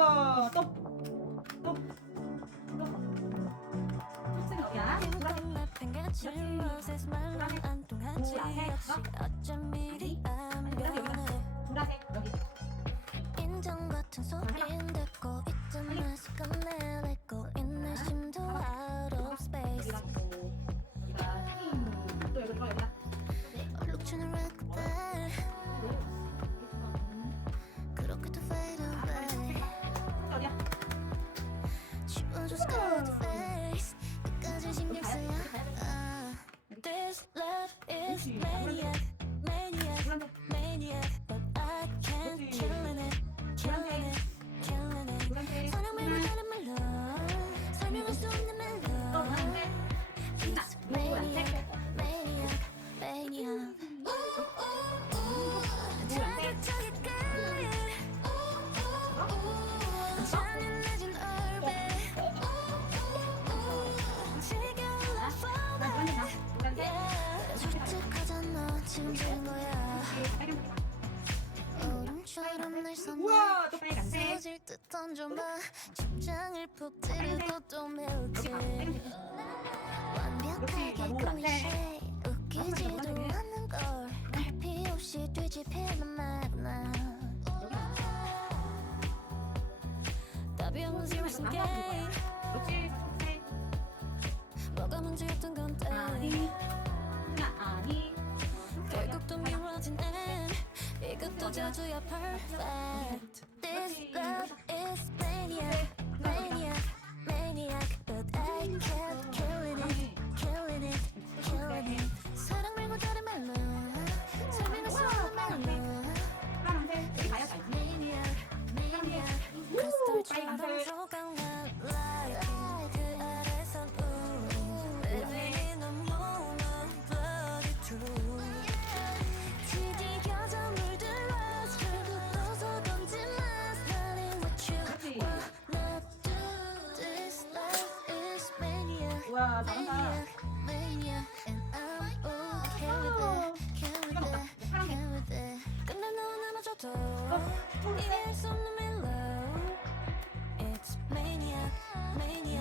우와. 초록색은 어디야? 보라색. 여기. 인정 같은 소리는 듣 없이 뒤집히는 말나 답이 없는 game 그렇지. 초록색. 뭐가 문제였던 건데 아니. 하나 아니. 결국 또 미워진 앤 이것도 저주야 perfect This love is maniac 남아줘도 이해할 수 없는 mellow It's maniac maniac maniac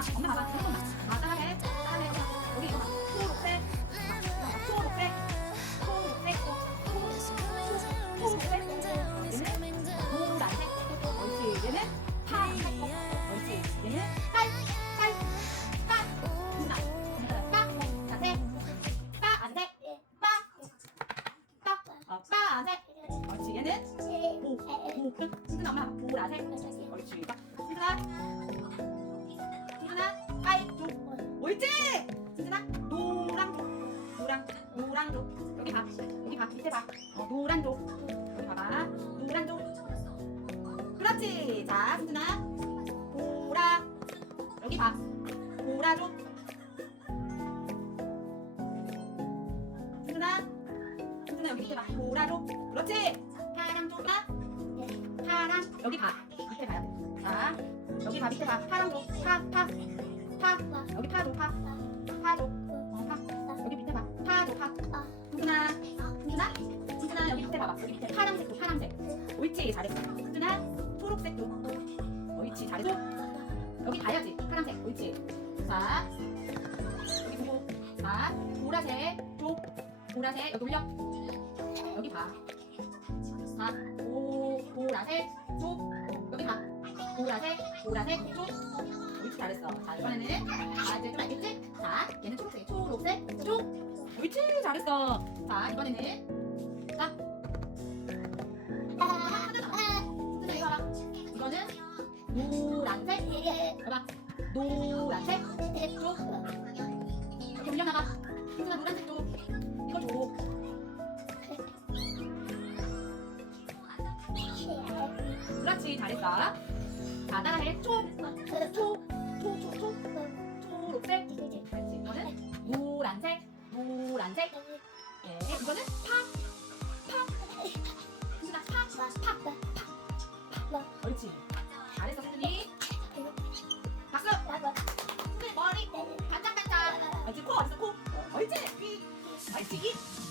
아, 엄마 봐봐. 잠깐만. 아, 노랑쪽. 여기 봐. 여기 봐. 밑에 봐. 어, 노란 쪽. 여기 봐봐. 노란 쪽. 그렇지. 자, 승준아. 보라. 여기 봐. 보라 쪽. 승준아. 승준아 여기 밑에 봐. 보라 쪽. 그렇지. 파랑쪽 봐. 파랑. 여기 봐. 밑에 봐야 돼. 자, 여기 봐. 밑에 봐. 파랑 쪽. 파, 파. 파. 여기 파도 파. 파도. 어, 파. 여기 밑에 봐. 파도 파. 승준아. 승준아. 승준아 여기 밑에 봐봐. 여기 밑에 파랑색도 파랑색. 옳지. 잘했어. 승준아. 초록색 도. 옳지. 잘했어. 여기 봐야지. 파랑색. 옳지. 자. 여기 보고. 자. 보라색. 쪽. 보라색. 여기 올려. 여기 봐. 자. 보, 보라색. 쪽. 여기 봐. 보라색. 보라색. 쪽. 옳지. 잘했어. 자, 이번에는. 자, 이제 좀 알겠지? 자, 얘는 초록색. 초록색. 쪽. 옳지. 잘했어. 자, 이번에는. 자. 이거는 노란색. 봐봐. 노란색. 쪽. 이렇게 올려놔봐. 승준아 노란색 쪽. 이거 줘. 그렇지. 잘했어. 자, 따라해. 초. 초. 초. 초. 초. 초록색. 그렇지. 이거는 노란색. 노란색. 예. 이거는 파. 파. 승준아 파. 파. 파. 옳지. 잘했어, 승준이. 박수. 승준이 머리 반짝반짝. 옳지, 코 어딨어, 코? 옳지, 귀. 옳지, 입.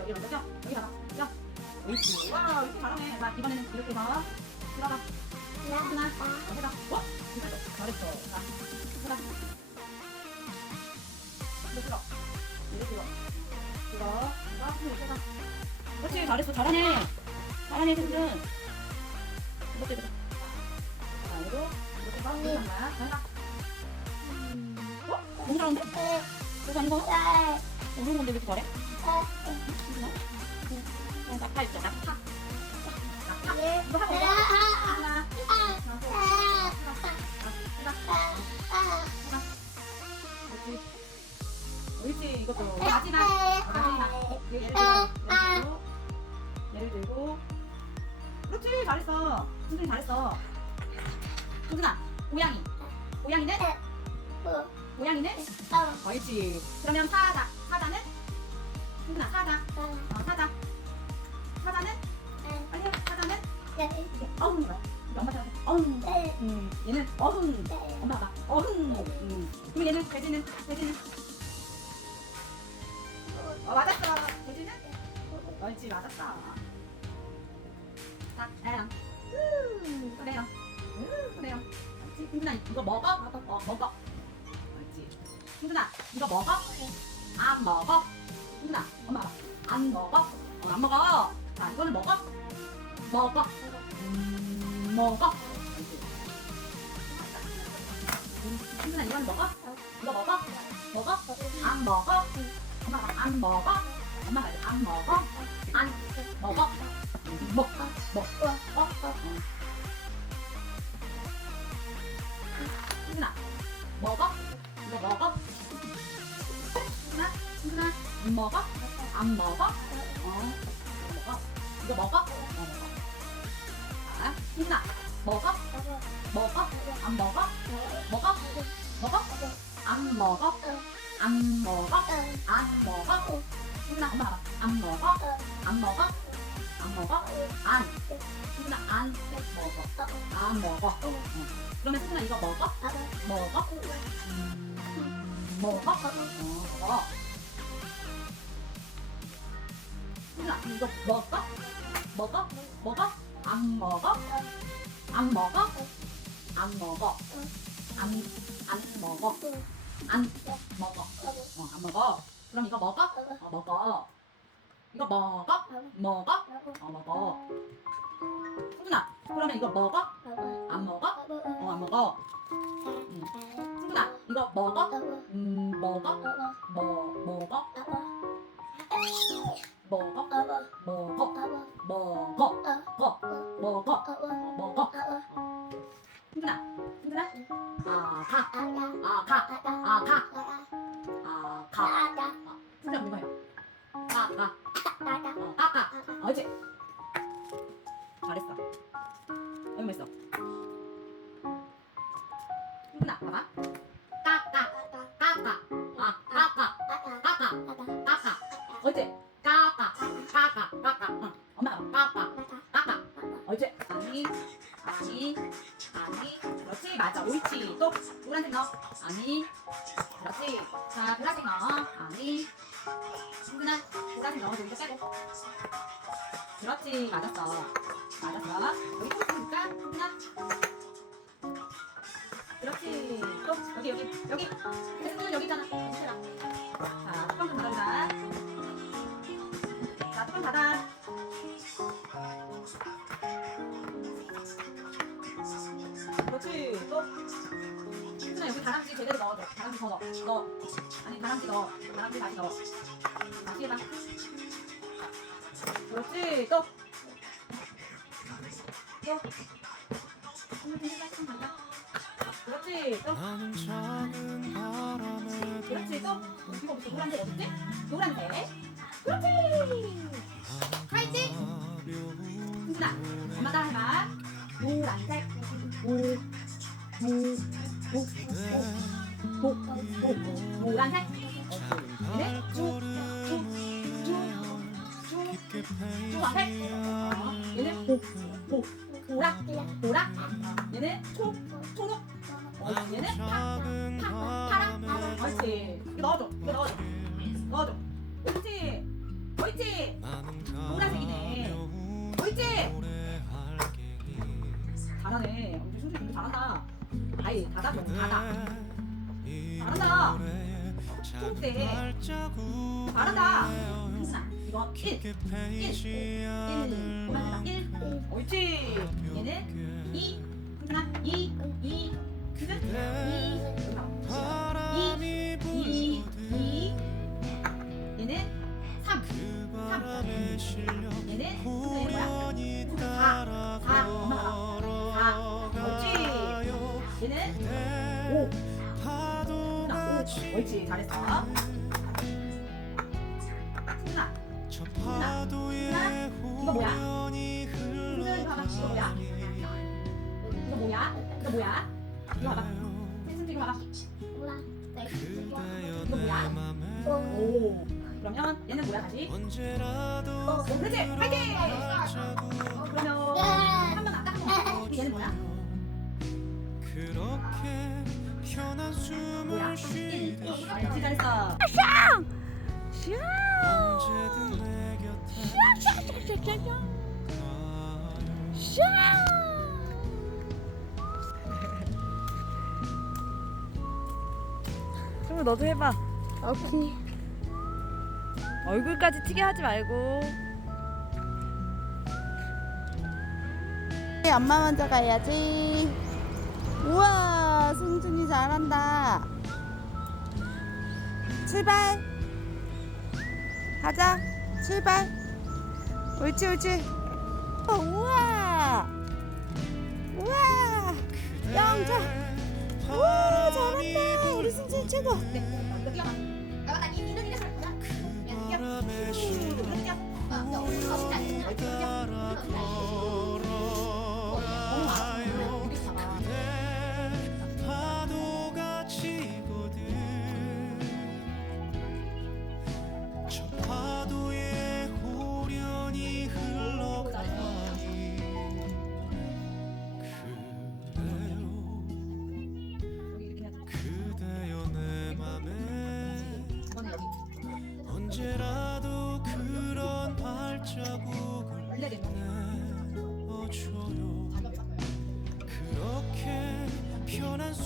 여기 먼저 껴. 여기 다가 껴. 옳지. 와, 이렇게 잘하네. 자, 이번에는 이렇게 해서 들어가. 하나, 여기다. 어? 잘했어. 잘했어. 자, 하나. 이거 들어. 이렇게 들어. 들어. 이거 이렇게. 그렇지. 잘했어. 잘하네. 잘하네, 승준. 이렇게. 자, 이거 이렇게 거야. 자, 해봐. 어? 너무 잘하는데? 그거 아닌 거야? 어느 건데 왜 이렇게 잘해? 어, 낙타 있죠, 낙타. 낙타. 이거 하고 이거. 하나, 그렇지. 옳지, 이것도. 마지막. 마지막. 얘를 들고, 얘를 들고. 그렇지, 잘했어. 승준이 잘했어. 승준아, 고양이. 고양이는? 고양이는? 옳지. 그러면 사자. 사자는? 승준아, 사자. 어, 사자. 사자는? 빨리 해. 사자는? 어흥. 이거 엄마 잘 어흥. 음, 얘는 어흥. 엄마 봐. 어흥. 음. 그럼 얘는 돼지는? 돼지는? 어, 맞았어. 돼지는? 옳지, 맞았어. 자, 애랑. 음, 그래요. 음, 그래요. 옳지. 승준아, 이거 먹어? 어, 먹어. 승준아, 이거 먹어? 안 먹어? 승준아, 엄마 봐. 안 먹어? 어, 안 먹어. 자, 이거는 먹어? 먹어. 음, 먹어. 승준아, 이거는 먹어? 이거 먹어? 먹어? 안 먹어? 엄마가 안 먹어? 엄마가 안 먹어? 안 먹어? 먹, 먹, 어, 어. 먹어? 안 먹어? 어, 먹어? 이거 먹어? 어, 먹어. 자, 승준아, 먹어? 먹어? 안 먹어? 먹어? 먹어? 안 먹어? 안 먹어? 안 먹어? 승준아, 엄마 봐봐. 안 먹어? 안 먹어? 안 먹어? 안. 승준아, 안 먹어. 안 먹어. 응. 그러면 승준아, 이거 먹어? 먹어? 음, 먹어? 어, 먹어. 이거 먹어? 먹어? 먹어? 안 먹어? 안 먹어? 안 먹어. 안, 안 먹어. 안 먹어. 어, 안 먹어. 그럼 이거 먹어? 어, 먹어. 이거 먹어? 먹어? 어, 먹어. 승준아, 그러면 이거 먹어? 안 먹어? 어, 안 먹어. 응. 승준아, 이거 먹어? 음, 먹어? 뭐, 먹어? 먹어? 얼마 있어? 승준아, 봐봐. 까, 까, 까, 까. 아, 까, 까, 까, 까, 까, 까. 어지? 까, 까, 까, 까, 까, 까. 응. 엄마, 까, 까, 까, 까. 어지? 아니, 아니, 아니. 그렇지, 맞아. 옳지. 또 노란색 넣어. 아니. 그렇지. 자, 보라색 넣어. 아니. 승준아, 보라색 넣어. 여기서 빼고. 그렇지, 맞았어. 맞았어. 여기 또 있으니까, 승준아. 그렇지. 또 여기 여기 여기. 승준은 여기 있잖아. 괜찮아. 자, 뚜껑 좀 닫아주자. 자, 뚜껑 닫아. 그렇지. 또. 승준아 여기 다람쥐 제대로 넣어줘. 다람쥐 더 넣어. 넣어. 아니 다람쥐 넣어. 다람쥐 다시 넣어. 다시 해봐. 그렇지. 또. 또. 그렇지. 또. 나는 작은 바람에 그렇지. 또. 이거부터 노란색 어딨지? 노란색. 그렇지. 화이팅. 승준아, 엄마 따라 해봐. 노란색. 오, 오, 오, 오, 오, 오, 노란색. 네, 쭉, 쭉, 쭉, 쭉, 앞에. 어, 얘는 보, 보, 보라, 보라. 얘는 초, 초록. 어, 얘는 파랑, 파랑. 옳지. 이거 넣어줘, 이거 넣어줘, 넣어줘. 옳지, 옳지. 노란색이네. 옳지. 잘하네. 우리 순수 공부 잘한다. 아이, 다다, 좀. 이 잘한다. 총대. 잘한다. 승준아, 이거 1. 깊게 패이지 1. 않을 보라색아 1. 옳지. 얘는 2. 승준아, 2. 2. 그죠? 2. 바람이 2. 불어도 2. 얘는 3. 그 바람에 실려 얘는 승준아, 얘는 뭐야? 우연히 사. 사. 엄마가 사. 따라가요 얘는 5. 파도가 옳지. 잘했어. 저 파도에 이거 뭐야? 봐봐. 이거 뭐야? 이거 뭐야? 이거 뭐야? 이거 봐봐. 승준아, 이거 봐봐. 그대여 이거 내 뭐야? 맘에 오. 그러면 얘는 뭐야 다시? 언제라도 어, 그렇지. 파이팅! 발자국 그러면 한번 아까 한번 얘는 뭐야? 그렇게 편한 뭐야? 숨을 쉬듯이 옳지 잘했어. 가요 그럼 너도 해봐. 오케이. 얼굴까지 튀게 하지 말고. 엄마 먼저 가야지. 우와, 승준이 잘한다. 출발. 가자. 출발. 옳지, 옳지. 어, 우와. 우와. 영자. 우와, 잘한다. 우리 승준이 최고. 네. 이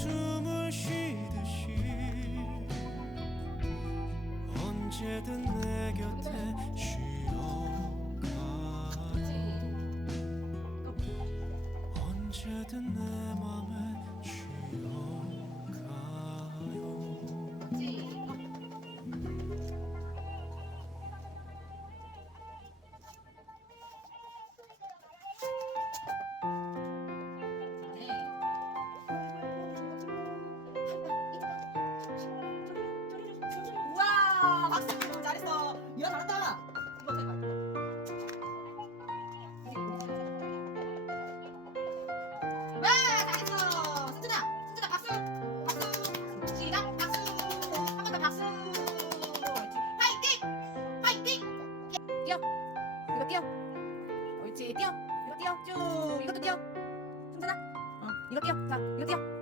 숨을 쉬듯이 언제든 내 곁에 쉬어가요 언제든 내 박수! 잘했어. 이거 잘한다. 이거 제발 와 잘했어. 승준아 승준아 박수. 박수. 시작. 박수. 한 번 더 박수. 파이팅! 파이팅! 뛰어. 이거 뛰어. 옳지. 뛰어. 이거 뛰어. 쭉. 이것도 뛰어. 승준아. 어 이거 뛰어. 자 이거 뛰어